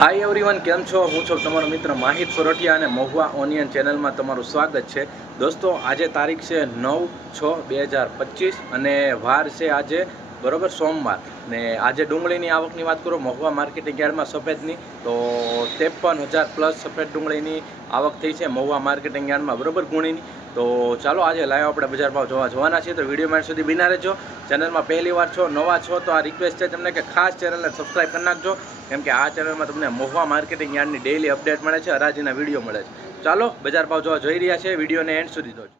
Hi everyone કેમ છો? હું છું તમારો મિત્ર માહિત સોરઠિયા અને મહુવા ઓનિયન ચેનલમાં તમારું સ્વાગત છે. દોસ્તો, આજે તારીખ છે નવ છ બે હજાર પચીસ અને વાર છે આજે બરોબર, સોમવાર. ને આજે ડુંગળીની આવકની વાત કરું, મહુવા માર્કેટિંગ યાર્ડમાં સફેદની, તો ત્રેપન હજાર પ્લસ સફેદ ડુંગળીની આવક થઈ છે મહુવા માર્કેટિંગ યાર્ડમાં બરોબર ગુણીની. તો ચાલો, આજે લાઈવ આપણે બજાર ભાવ જોવા જોવાના છીએ, તો વીડિયો મારી સુધી બિના રહેજો. ચેનલમાં પહેલી વાર છો, નવા છો, તો આ રિક્વેસ્ટ છે તમને કે ખાસ ચેનલને સબસ્ક્રાઈબ કરી નાખજો. કેમ કે આ ચેનલમાં તમને મહુવા માર્કેટિંગ યાર્ડની ડેઈલી અપડેટ મળે છે, હરાજીના વીડિયો મળે છે. ચાલો, બજાર ભાવ જોવા જઈ રહ્યા છે વિડીયોને એન્ડ સુધી જોજો.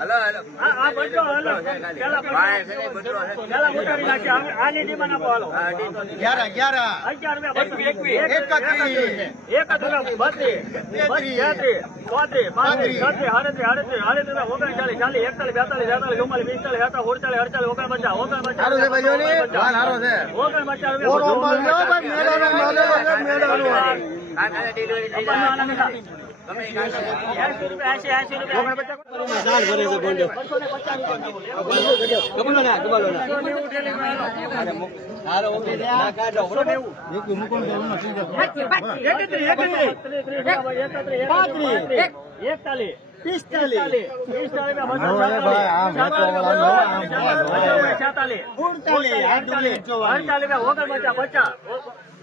Hello hello. આ બટલો હલો. પેલા ઉતારી નાખી. હતા ઓડતાલીસ અડતાલીસ ઓગણ પચાસ ઓગણ પચાસ એકતાલીસ પિસ્તાલીસ. પિસ્તાલીસ. અડતાલીસ ઓગણ બચા બચા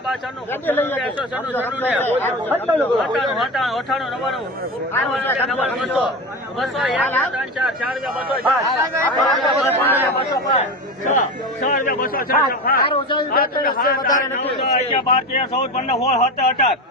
બાર ચાર રૂપિયા બસો બાર